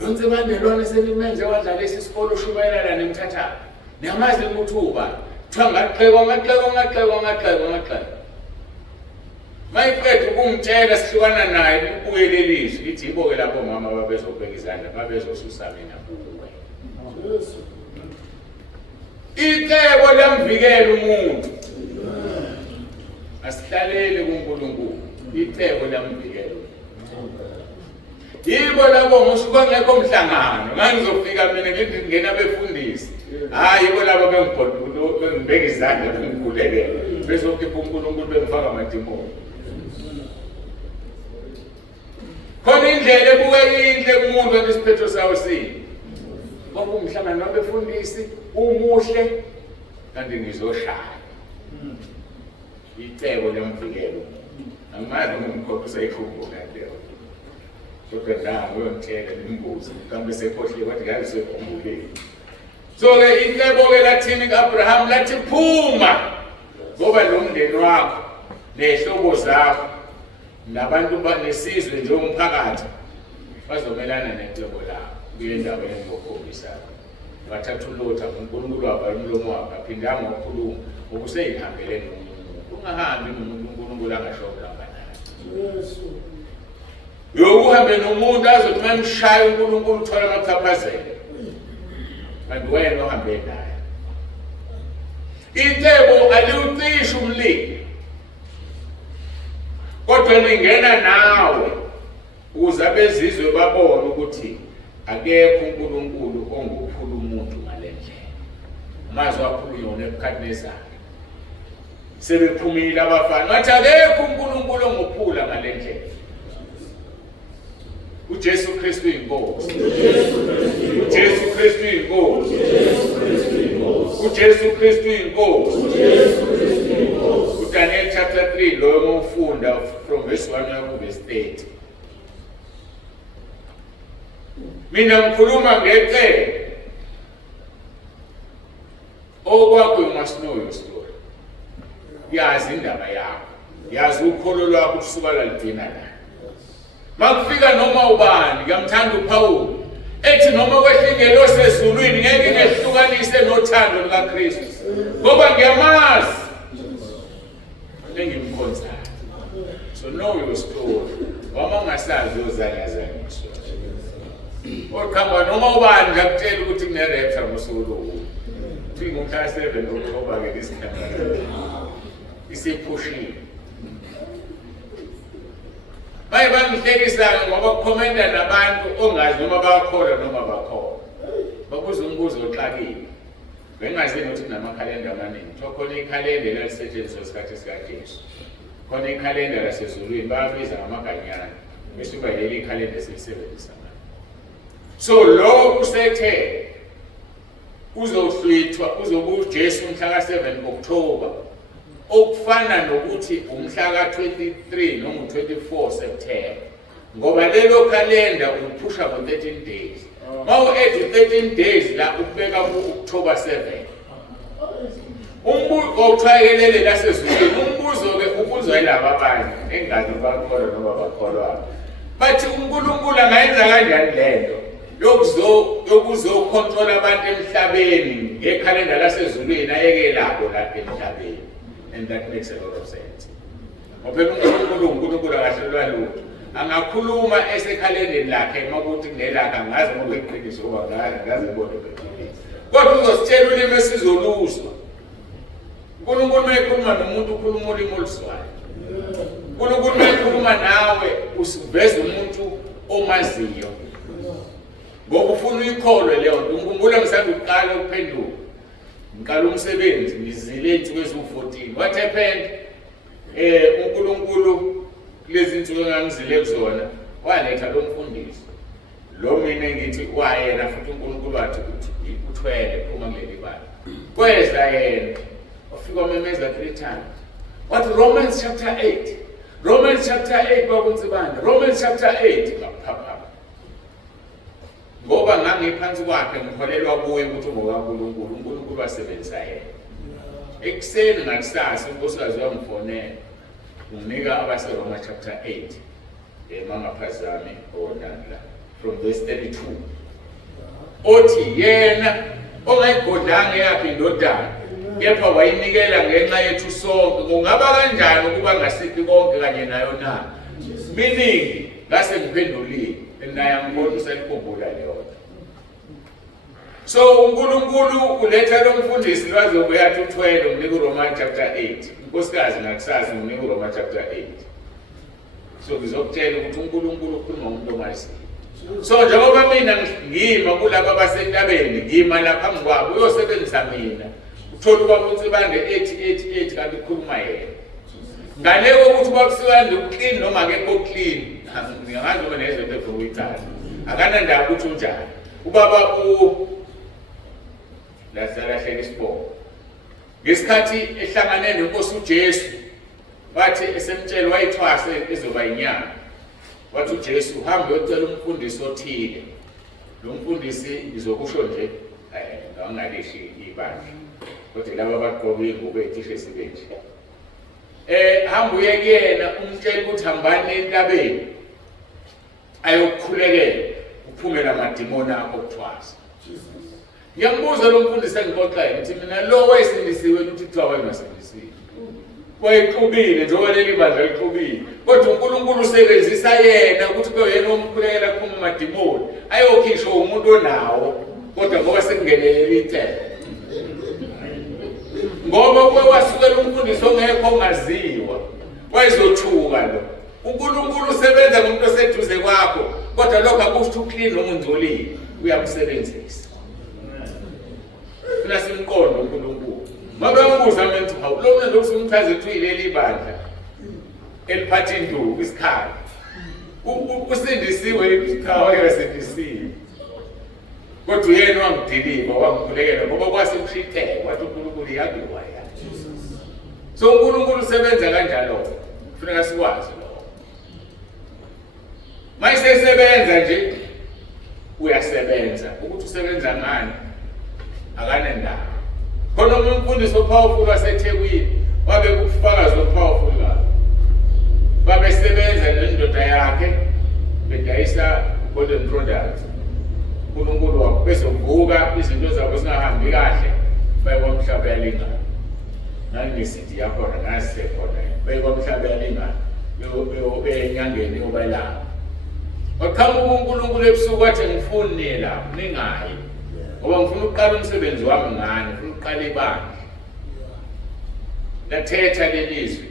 lonke bandelwane selimenze wadlala isikolo shubayelana nemthatha niyamazi ukuthuba kuthiwa ngaxekwa mayiqeda ukumtshela sihlukana naye ubuyelelizwi lithi yibo-ke lapho mama babezobeka izandla babezosusa mina kuwe. Icebo lamvikela umuntu asihlalele kuNkulunkulu, icebo lamvikela umuntu. Yibo labo ngisho kwangekho mhlangano ngangizofika mina ngithi ngena befundisi hayi yibo labo bengibeka izandla bengikhulekele bezokhipha uNkulunkulu bengifaka amadimoni. Khona indlela ebukeka kumuntu onesiphetho sawo sini ngoba umhlangano wabefundisi umuhle kanti ngizoshaya icebo lamvikelo angimazi ngimkhokhisa ikhumbula leyo kodwa nangu uyongitshela nimbuze kambe sekhohliwe wathi ngabe sekhumbulile. So-ke icebo-ke lathini ku-Abraham lathi phuma ngoba lo mndeni wakho nehlobo zakho nabantu nesizwe nje umphakathi bazomelana necebo lakho kule ndaba engokhombisa. Bathatha ulotha uNkulunkulu wavala umlomo wakhe aphindanga ukukhuluma ukuseyihambele nomuntu ungahambi nomuntu uNkulunkulu angashonga naye. Yokuhambe nomuntu azothi mamshaya uNkulunkulu uthola amachaphazelo kanti wena ohambe naye. Icebo aliwucishi umlilo kodwa lingena nawe ukuze abezizwe babone ukuthi akekho uNkulunkulu onguphula umuntu ngalendlela. Amazwi akhulunywa uNebukadnezar sebephumile abafana bathi akekho uNkulunkulu onguphula ngalendlela. uJesu Kristu inkosi. uJesu Kristu inkosi. uJesu Kristu inkosi. uDaniel chapter 3 lo mufunda from verse 1 to verse 8. Mina ngikhuluma ngecebo okwakho ungasinoyo story. Yazi indaba yakho. Yazi ukholo lwakho kusuka lalidina la. Makufika noma ubani ngamthanda uPaul ethi noma kwehlingelo sezulwini ngeke ngehlukanise nothando lukaKristu ngoba ngiyamazi engimkhonzayo. So know your story. Wama ngasazi uzanyazanyiswa. Okhamba noma ubani ngakutshela ukuthi kunerapture ngosuku lokuthi. Kuthi ngomhla 7 October ke isikhathi. Isiphushile. Baye bangihlekisa ngoba kukhomenda nabantu ongazi noma bayakholwa noma bakholwa. Babuza umbuzo oxakile. Bengazi ukuthi kunamakhalenda amaningi. Khona ikhalenda lalisetshenziswa isikhathi sikaJesu. Khona ikhalenda lasezulwini bayabiza ngamaganyana. Bese kuba leli ikhalenda esilisebenzisa. So lo usethe uzohlwithwa uzobuJesu mhla ka7 October okufana nokuthi umhla ka23 noma u24 September ngoba lelo calendar uphusha ngo 13 days. Mawu add 13 days la ubeka ku October 7. okuthwayekelele lasezulwini. Umbuzo-ke ubuzwa yilaba abanye engazi bakholwa noma bakholwayo. Bathi uNkulunkulu angayenza kanjani lento yokuzokhontrola abantu emhlabeni ngekhalenda lasezulwini ayeke labo lapha emhlabeni? And that makes a lot of sense. Ngoba uNkulunkulu akahlelwa lutho. Angakhuluma esekhalendeni lakhe makuthi kunelakhe angazi ngoba eqiniso ngaze ngibone beqiniso. Kodwa uzositshela ulimi esizoluswa. uNkulunkulu mayekhuluma nomuntu ukhuluma ulimi oluswayo. uNkulunkulu mayekhuluma nawe usiveza umuntu omaziyo. Ngoba ufuna uyikholwe leyo nto. Ngikhumbula ngisanda ukuqala ukuphenduka. Ngiqala umsebenzi ngizile insuku eziwu-14. What happened? uNkulunkulu lezi insuku engangizile kuzona waletha lo mfundisi. Lo mina ngithi wayena futhi uNkulunkulu wathi uthwele uma kuleli bala. Kweza yena wafika wamemeza 3 times. What? Romans chapter 8. Romans chapter 8 bakunzibanda. Romans chapter 8 ngaphapha. Ngoba ngangiphansi kwakhe ngikholelwa kuye ukuthi ngokaNkulunkulu uNkulunkulu wasebenzisa yena. Ekuseni ngakusasa unkosikazi wangifonela unginika abaseRoma chapter 8 mangaphazami onandla from verse 32. Othi yena ongayigodlanga yakhe indodana kepha wayinikela ngenxa yethu sonke, kungaba kanjani ukuba ngasiphi konke kanye nayo na? Meaning ngase ngiphendulile naye angibona uselikhumbula leyo. So uNkulunkulu uletha lo mfundisi lwazobuya athi uthwele umnika uRoma chapter 8. Unkosikazi ngakusasa umnika uRoma chapter 8. So ngizokutshela ukuthi uNkulunkulu ukhuluma umuntu omaziyo. So njengoba mina ngima kulabo abasentabeni ngima lapha phambi kwabo uyosebenzisa mina. Uthola kwakunsibande 8 kanti ukhuluma yena. Ngale kokuthi bakusibande uclean noma akekho clean. Ngiyangazi uma nezinto efuna uyithatha. Akanandaba ukuthi unjani. Ubaba lahleka isibongo. Ngesikhathi ehlangane nenkosi uJesu bathi esemtshela wayithwase ezoba inyanga. Wathi uJesu uhambe uyocela umfundisi othile. Lo mfundisi izokusho nje ngangaleshi ibandla. Kodwa laba abaqobe ingubo ethishe sibenje. Hamba uye kuyena umtshela ukuthi hambani entabeni ayokukhulekela uphume lamadimoni akho okuthwasa. Ngiyambuza lo mfundisi engixoxayo ukuthi mina lo wayesindisiwe ukuthi kuthiwa wayengasindisiwe. Wayexubile njengoba leli bandla lixubile. Kodwa uNkulunkulu usebenzisa yena ukuthi kube yena omkhulekela kuphume amadimoni ayokhishwa umuntu onawo kodwa ngoba sekungenelele icebo. Ngoba kwasukela umfundisi ongekho ongaziwa wayezothuka lo. uNkulunkulu usebenza ngomuntu oseduze kwakho kodwa lokho akusho uclean noma ungcolile uyamsebenzisa. Funa simqondo uNkulunkulu. Mababuza menthi hawu lo muntu usumchaze ukuthi uyileli bandla eliphatha induku isikhali. Usindisiwe isikhawa yasindisiwe. Kodwa uyena wangidiliva wangikhulekela ngoba kwasekushitheka wathi uNkulunkulu yakuwa ya. So uNkulunkulu usebenza kanjalo. Kufuneka sikwazi lokho. Mayisebenza nje uyasebenza. Ukuthi usebenza ngani akanendaba. Khona umfundisi opowerful waseThekwini wabe kufakazi opowerful la. Babesebenza nendoda yakhe bedayisa golden products. uNkulunkulu wabesovuka izinto zabo zingahambi kahle bayikwamhlaba yalingana. Nangisidi yakhona ngasisekhona bayikwamhlaba yalingana. Benyangeni yobalanga. Waqhamuka uNkulunkulu ebusuku wathi ngifune lapho ningayi. Ngoba ngifuna ukuqala umsebenzi wami ngani, ngifuna ukuqala ibandla. Lathetha lelizwi.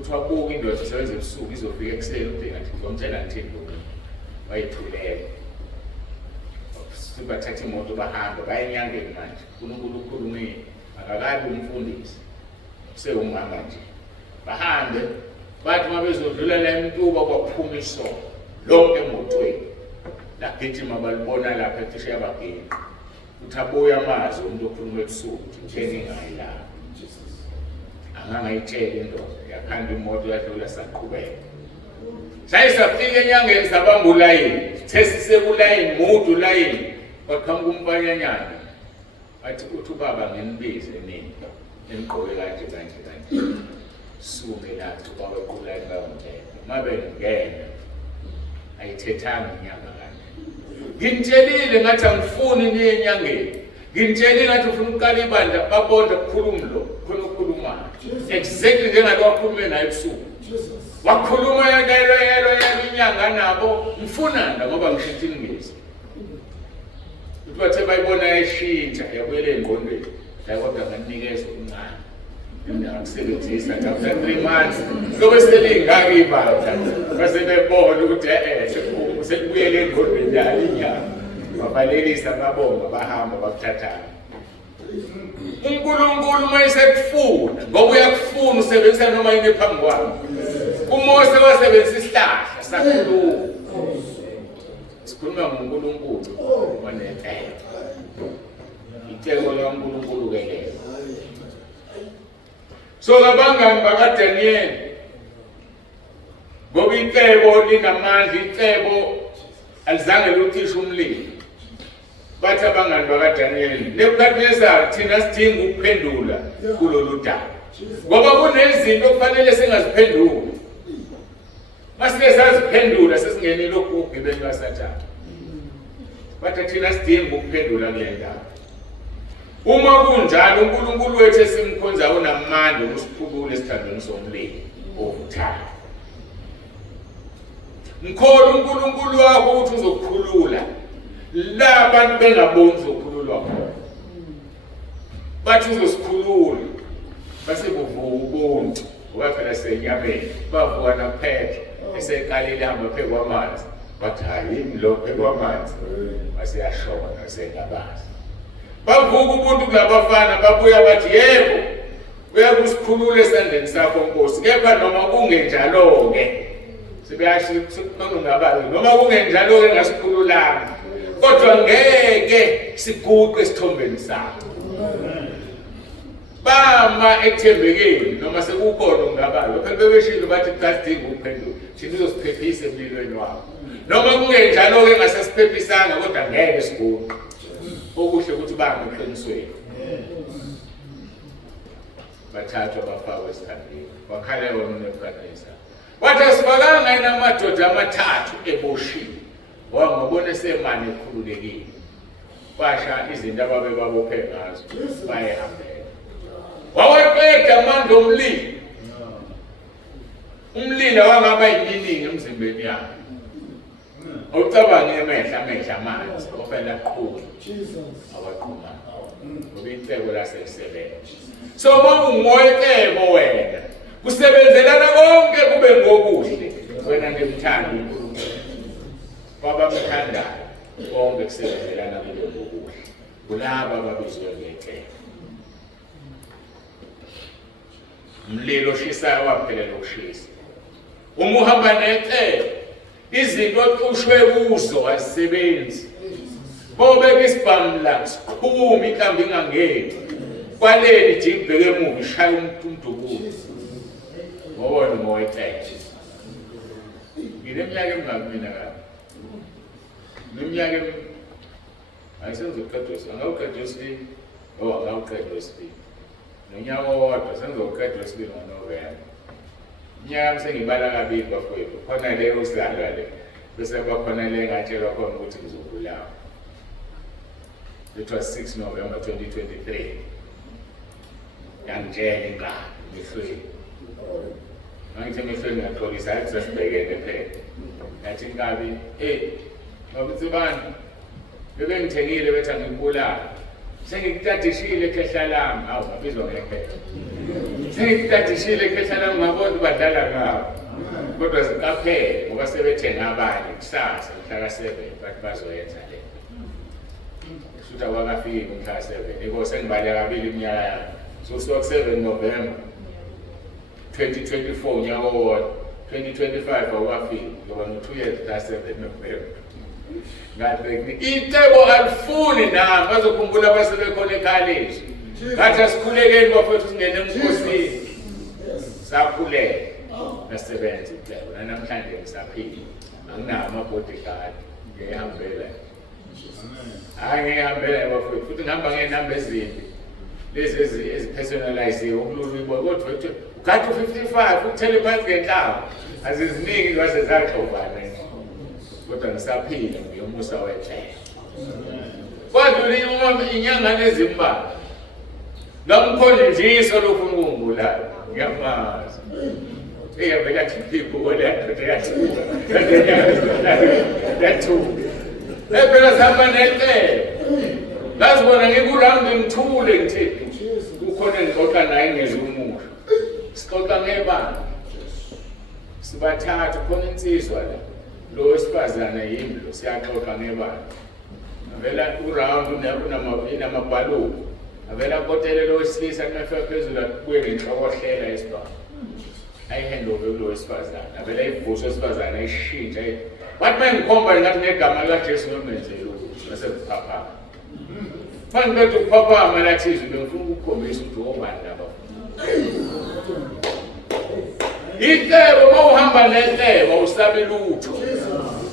Uthi wabuka indoda isebenza ebusuku izofika ekuseni ubheka nje ngomtshela ngithini bayithulela. Sibathatha imoto bahamba bayenyangeni manje. uNkulunkulu ukhulumile akakabi umfundisi. Sewumama nje. Bahambe bathi mabezodlula la eMtuba kwaphuma isono lonke emotweni. Lagijima balibona lapha ethisha yabageni. Uthabuya amazwi umuntu okhuluma ebusuku njeni ngayi la. Angangayitshela indoda yakhanda imoto yadlula saqhubeka. Sayisafika enyangeni sabamba ulayini. Sithesise kulayini mudu ulayini. Kwaqhamuka umfanyanyana. Wathi uthi ubaba ngenibize nini. engqoke kanje suke lapho bawequlani bayongena mabe ngena ayithethanga inyanga kanje ngintshelile ngathi angifuni niye enyangeni ngintshelile ngathi ufuna ukuqala ibandla babonda kukhuluma lo khona ukukhuluma exactly njengalo wakhulume naye ebusuku wakhuluma yelo inyanga nabo mfunanda ngoba ngishintsha ingisi uthi bathe bayibona eshintsha yabuyela engqondweni la kodwa nganikeza uncane ngiyakusebenzisa after 3 months sobe selingaki ibandla base bebona ukuthi sekubuyele engqondweni yayo inyanga babalelisa babonga bahamba bakuthathana uNkulunkulu mayesekufuna ngoba uyakufuna usebenzisa noma yini phambi kwakho uMose wasebenzisa isihlahla sakhuluma sikhuluma ngoNkulunkulu onethe icebo likaNkulunkulu ke lelo so labangani bakaDaniel ngoba icebo linamandla icebo alizange luthisha umlilo bathi abangani bakaDaniel Nebukadnezar thina sidinga ukuphendula kulolu daba ngoba kunezinto okufanele singaziphenduli masike saziphendula sesingenile ukugibela kaSathane bathi thina sidinga ukuphendula kule ndaba uma kunjalo uNkulunkulu wethu esimkhonza unamandla ukusiphulula esithandweni somlilo ovuthana mkhulu uNkulunkulu wakho ukuthi uzokukhulula la abantu bengaboni uzokhululwa khona bathi uzosikhulula base kuvuka ubuntu ngoba phela senyameni bavuka naphethe esekalile hamba phezu kwamanzi bathi hayi lo phezu kwamanzi base yashona sengabazi bavuka ubuntu kulabafana babuya bathi yebo uyakusikhulula esandleni sakho Nkosi kepha noma kungenjalo ke sibeyasho kungabazi noma kungenjalo ke ngasikhululanga kodwa ngeke siguqe esithombeni sakho bama ethembekeni noma sekukhona ungabalo phela bebeshilo bathi kasidinga ukuphendula thina uzosiphephisa emlilweni wakho noma kungenjalo ke ngasesiphephisanga kodwa ngeke siguqe okuhle ukuthi bange eqinisweni bathathwa bafakwa esithandweni wakhala wona uNebukadnezar wathi asifakanga yena amadoda amathathu eboshiwe wangobona esemane ekhululekile basha izinto ababebabophe ngazo bayehambela wawaqeda amandla umlilo wangaba yiningi emzimbeni yakhe ucabange emehla amanzi ofela qhulu awaqhuma ngoba icebo lasesebenza so mawungoyicebo wena kusebenzelana konke kube ngokuhle wena ndimthanda uNkulunkulu babamthandayo konke kusebenzelana kube ngokuhle kulaba babizwe ngecebo umlilo oshisayo waphelela ukushisa uma uhamba necebo izinto oxushwe kuzo azisebenzi bobeka isibhamla siqhuma inhlambi ingangeni kwaleli nje ibheke emuva ishaya umntudukuzo ngobona ngoyecebo ngineminyaka emingaki mina kabi neminyaka ayisenzoqedwa angawuqedwa wesibili angawuqedwa wesibili nonyaka owodwa sengizoqedwa wesibili ngoNovemba inyaka sengibala kabili bafowethu khona le uzalwa le bese bakhona le ngatshelwa khona ukuthi ngizobulawa it was 6 November 2023 yangitshela inqaba mehlweni ngithi mehlweni ngiyaqolisa hayi sasibhekene phela ngathi inkabi ngabuthi bani bebengithengile bethi angibulala sengikutadishile ekhehla lami awu ngabizwa ngekhehla sengikutadishile ekhehla lami ngabona badlala ngabo kodwa zikaphele ngoba sebethenga abanye kusasa mhla ka7 bathi bazoyenza le futhi awakafiki mhla 7 iko sengibale kabili iminyaka yami so stock 7 November 2024 unyaka owodwa 2025 awakafiki ngoba ngo2 years ka 7 November ngathi icebo alifuni nami bazokhumbula abasebekhona ekhaleji ngathi asikhulekeni bafethu singene emkhosini sakhuleka nasebenza icebo namhlanje ngisaphila anginawo amabodyguard ngiyahambela hayi ngiyahambela bafethu futhi ngihamba ngenamba ezimbi lezi ezipersonalize ukulula ibo kodwa ugathi 55 uthele phansi ngenhlamba aziziningi kwase zaxovana kodwa ngisaphila ngiyomusa wethele kodwa inyanga lezimbalwa ngamkhonjiswa lokhu ngungulayo ngiyamazi eyavela athi people phela sihamba netele ngazibona ngikuround ngithule ngithi kukhona engixoxa naye ngezwe umusho sixoxa ngebandla sibathathu khona insizwa la lo wesifazane yimi lo siyaxoxa ngebandla avela uround unamabhaluni avela kotele lo wesilisa kunafika phezulu kuye ngenhlokohlela yesibhamu ayihandover kulo wesifazane avela ivuso wesifazane ayishintsha wathi uma ngikhomba ngathi ngegama likaJesu ngimenzele ukuthi naseziphaphama manje bethu ukuphaphama lathi izwi bengifuna ukukhombisa ukuthi obani laba icebo mawuhamba necebo usabe lutho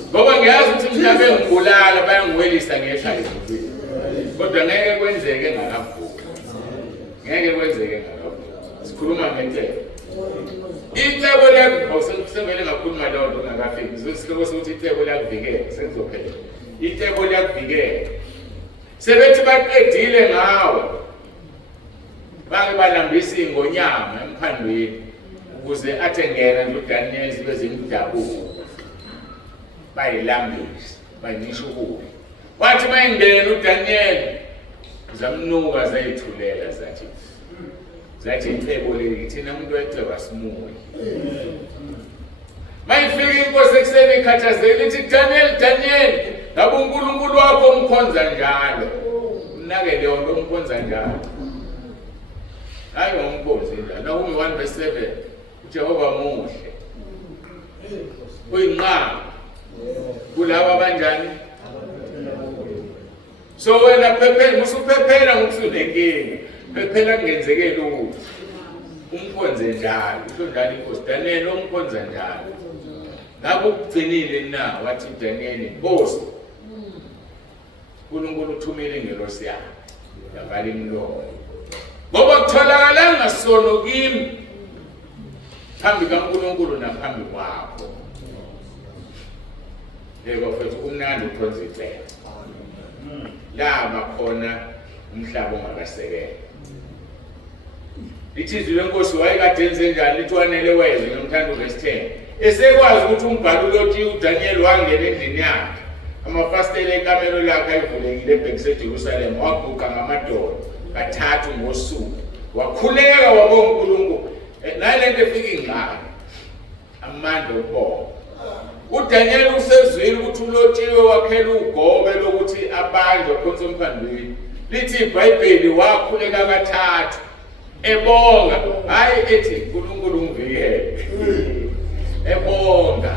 ngoba ngiyazi ukuthi mhlawumbe ngibulala bayangiwelisa ngekhaya ezintweni kodwa ngeke kwenzeke ngakavuka ngeke kwenzeke ngakavuka sikhuluma ngecebo icebo lakho sengivele ngakhuluma leyo nto ngakafiki sihloko sokuthi icebo liyakuvikela sengizophela icebo liyakuvikela sebethi baqedile ngawe bake balambisa ingonyama emphandweni ukuze athi ngena noDaniel zibe zimdabuko bayilambisa bayinisha ukubi wathi mayingena noDaniel zamnuka zayithulela zathi icebo leli thina umuntu wecebo asimuyi mayifika inkosi ekuseni ikhathazela ithi Daniel ngabe uNkulunkulu wakho umkhonza njalo unake leyo nto umkhonza njalo hayi ngomkhonzi njalo Nahumi 1:7 uJehova muhle uyinqaba kulabo abanjani so wena phephela musuphephela ngokusunenkinga phephela kungenzeke lutho umkhonze njalo usho njalo inkosi Daniel umkhonza njalo ngabe ukugcinile na wathi Daniel Nkosi uNkulunkulu uthumile ingelosi yakhe yavala imlomo ngoba kutholakalanga sono kimi phambi kaNkulunkulu naphambi kwakho yebo futhi umnandi ukhonza icebo laba khona umhlaba ongakasekela Ithizwe lenkosi wayekade enze njani lithi wanele wezwe ngomthando verse 10 esekwazi ukuthi umbhalo ulothi uDaniel wangena endlini yakhe amafastela ekamelo lakhe ayivulekile ebhekise eJerusalem waguqa ngamadolo kathathu ngosuku wakhuleka wabonga uNkulunkulu nalento efika ingxaki amandla okubonga uDaniel usezwile ukuthi ulotshiwe wakhela ugobe lokuthi abanjwe khonza emphandweni lithi iBhayibheli wakhuleka kathathu ebonga hayi ethi uNkulunkulu ungivikele ebonga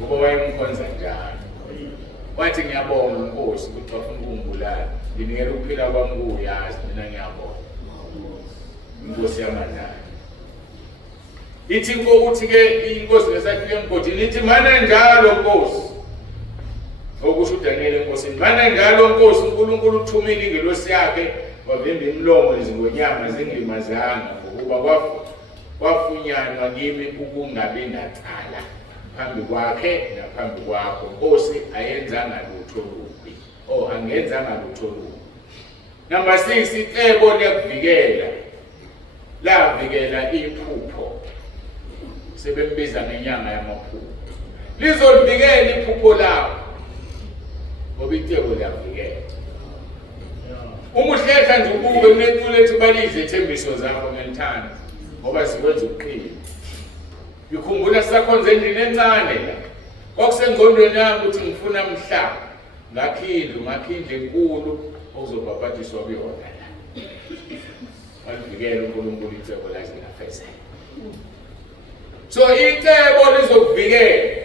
ngoba wayemkhonza njalo wathi ngiyabonga Nkosi ukuthi wafuna ukungibulala nginikela ukuphila kwami kuyazi mina ngiyabonga Inkosi yamandla ithi ukuthi ke inkosi lesafike emgodini ithi mana njalo Nkosi okusho uDaniel enkosini mana njalo Nkosi uNkulunkulu uthumile ingelosi yakhe wavimba imlomo izingonyama zingilimazanga ngokuba kwafunyanwa kimi ukungabi nacala phambi kwakhe naphambi kwakho Nkosi ayenzanga lutho lubi angenzanga lutho lubi number 6 icebo liyakuvikela lavikela iphupho sebembiza ngenyanga yamaphupho lizolivikela iphupho lakho ngoba icebo liyakuvikela umuhlehla nje ukube kunecule ethi balize ithembiso zakho ngelithanda ngoba zikwenza ukuqina ngikhumbula sisakhonza endlini encane la kwakusengqondweni yami ukuthi ngifuna mhla ngakhindle enkulu okuzobhabhatiswa kuyona la walivikela uNkulunkulu icebo lakhe lingafezeka so icebo lizokuvikela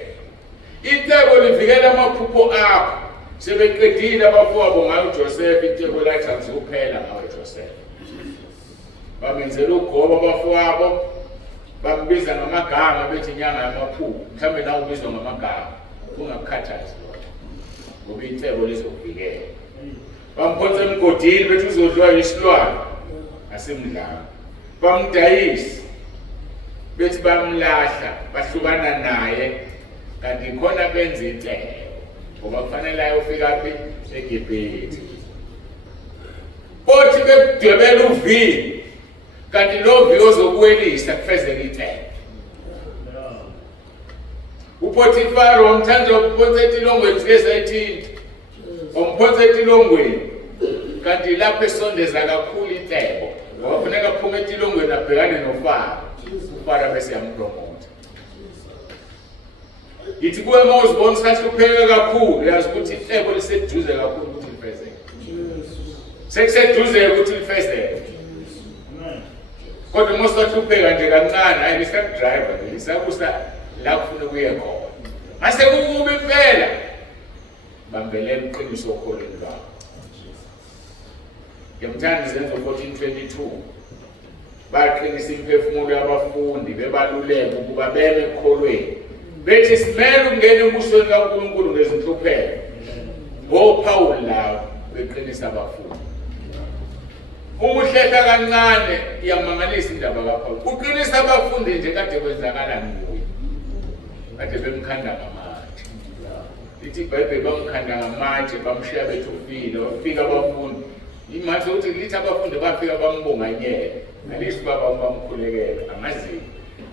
icebo livikela amaphupho akho sebeqedile abafowabo ngayo uJoseph icebo lathi akuzukuphela ngawe Joseph bamenzela ugoba abafowabo bambiza ngamagama bethi inyanga yamaphupho mhlambe nawe ubizwa ngamagama ungakukhathazi ngoba icebo lizokuvikela Bamphonsa emgodini bethi uzodliwa yisilwane asemdlanga. Bamdayisa bethi bamlahla bahlukana naye kanti khona benza inhlelo ngoba kufanele ayofika phi eGibhithe. Othi bekudwebela uvini kanti lo vi ozokuwelisa kufezeka inhlelo. uPotifari wamthanda ukuphonsa etilongweni sike-18 wamphonsa etilongweni kanti lapho esondeza kakhulu inhlebo ngoba kufuneka aphume etilongweni abhekane noFaro. uFaro bese yampromotha. Yithi kuwe uma uzibona usahlupheke kakhulu yazi ukuthi inhlebo liseduze kakhulu ukuthi lifezeke. Sekuseduze ukuthi lifezeke. Kodwa uma usahlupheka nje kancane hayi lisakudrayiva lisakusa la kufuna ukuye khona. Mase kukubi impela bambelela iqiniso okholweni lwabo. Ngemthandi Izenzo 14:22 baqinisa imphefumulo yabafundi bebaluleka ukuba beme ekholweni. Bethi simele ukungena embusweni kaNkulunkulu ngezinhlupheko. ngoPawuli lawo beqinisa abafundi. Ukuhlehla kancane iyamangalisa indaba kaPawuli. Uqinisa abafundi nje kade kwenzakala kuye. Kade bemkhanda ngamatshe. Lithi iBhayibheli bamkhanda ngamatshe bamshiya bethi ufile wafika abafundi. Imanje uthi lithi abafundi bafika bambonganyela. Alisho baba bamkhulekela amazi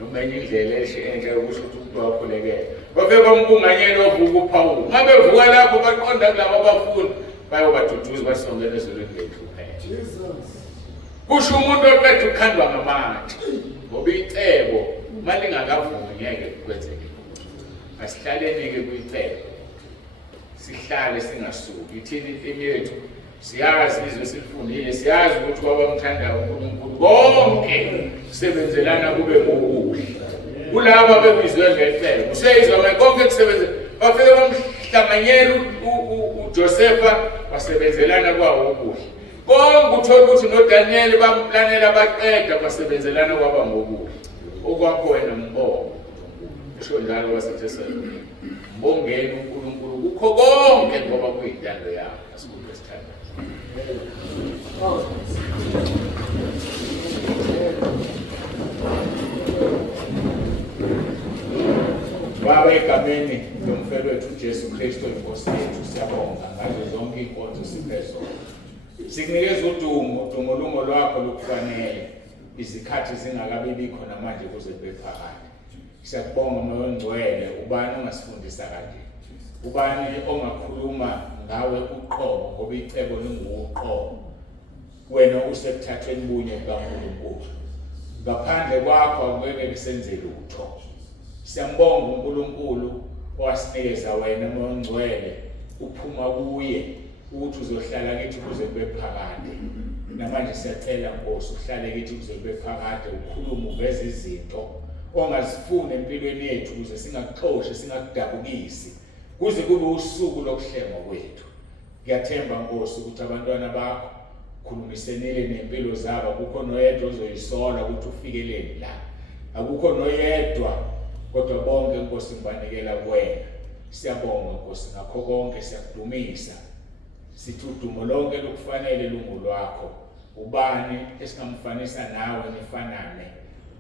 noma enye indlela enhle ukusho ukuthi umuntu wakhulekela. Bafike bambonganyela ovuka uPawuli. Uma bevuka lapho baqonda kulabo abafundi bayobaduduza basongela ezolweni lethuphela. Kusho umuntu oqeda ukukhandwa ngamatshe ngoba icebo mali ngakavumi ngeke kwenzeke. Asihlaleni-ke kwicebo sihlale singasuki. Ithini intimi yethu siyazi izwe silifundile siyazi ukuthi kwabamthandayo uNkulunkulu konke kusebenzelana kube ngokuhle. Kulabo bebizwe ngecebo useyizwa konke kusebenza bafike bamhlanganyela uJosepha wasebenzelana kwawo okuhle. Konke uthola ukuthi noDaniel bamplanela baqeda basebenzelana kwaba ngokuhle. Okwakho wena mbongo. Isho njalo waseJesu. Mbongeni uNkulunkulu kukho konke ngoba kuyintando yakhe. Asikuhle sithanda. Baba egameni lomfowethu uJesu Kristu inkosi yethu siyabonga ngazo zonke inkonzo siphezulu. Sikunikeza udumo lungo lwakho lukufanele izikhathi zingakabi bikho namanje kuze kube phakade. Siyakubonga moya ongcwele ubani ongasifundisa kanje. Ubani ongakhuluma ngawe uqobo ngoba icebo linguqobo. Wena usekuthathweni bunye kaNkulunkulu. Ngaphandle kwakho akuyeke kusenze lutho. Siyambonga uNkulunkulu owasinikeza wena moya ongcwele uphuma kuye ukuthi uzohlala kithi kuze kube phakade. Namanje siyacela Nkosi uhlale kithi kuze kube phakade ukhulume uveze izinto ongazifuna empilweni yethu kuze singaxoshi singakudabukisi kuze kube usuku lokuhlengwa kwethu. Ngiyathemba Nkosi ukuthi abantwana bakho khulumisenile nempilo zabo akukho noyedwa ozoyisola ukuthi ufikelele la. Akukho noyedwa kodwa bonke Nkosi ngibanikela kuwena. Siyabonga Nkosi ngakho konke siyakudumisa. Sithi udumo lonke lokufanele lungu lwakho. Ubani esingamfanisa nawe nifanane.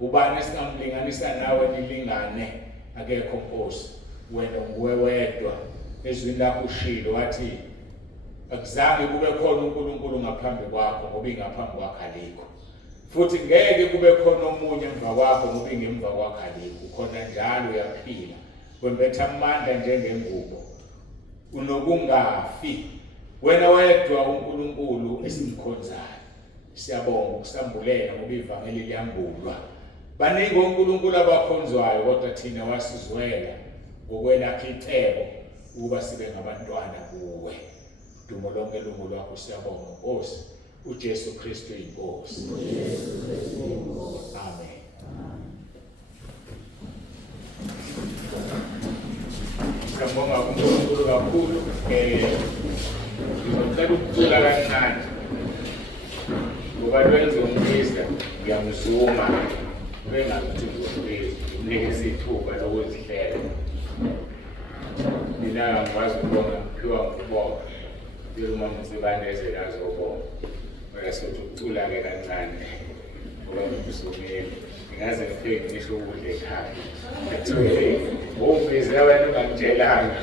Ubani esingamlinganisa nawe nilingane. Akekho Nkosi. Wena nguwe wedwa. Ezwini lakho ushilo wathi akuzange kube khona uNkulunkulu ngaphambi kwakho ngoba ingaphambi kwakho alikho. Futhi ngeke kube khona omunye emva kwakho ngoba ingemva kwakho alikho. Ukhona njalo uyaphila. Wembetha amandla njengengubo. Unokungafi. Wena wedwa uNkulunkulu esimkhonzayo. Siyabonga ukusambulela ngoba ivangeli liyambulwa. Baningi oNkulunkulu abakhonzwayo kodwa thina wasizwela ngokwelakha icebo ukuba sibe ngabantwana kuwe. Dumo lonke lungu lwakho siyabonga Nkosi uJesu Kristu inkosi. Amen. Siyabonga uNkulunkulu kakhulu. Ngicela ukucula kancane ngoba lwenza umphisa ngiyamzuma bengakuthi unikeza ithuba lokuzihlela. Mina ngikwazi ukubonga ngiphiwa ngubonga uma Msibandezela azobona ngoba sothi ukucula-ke kancane ngoba ngizumile ngaze ngifike ngisho ukudla ekhaya athole umbizi abantu bangitshelanga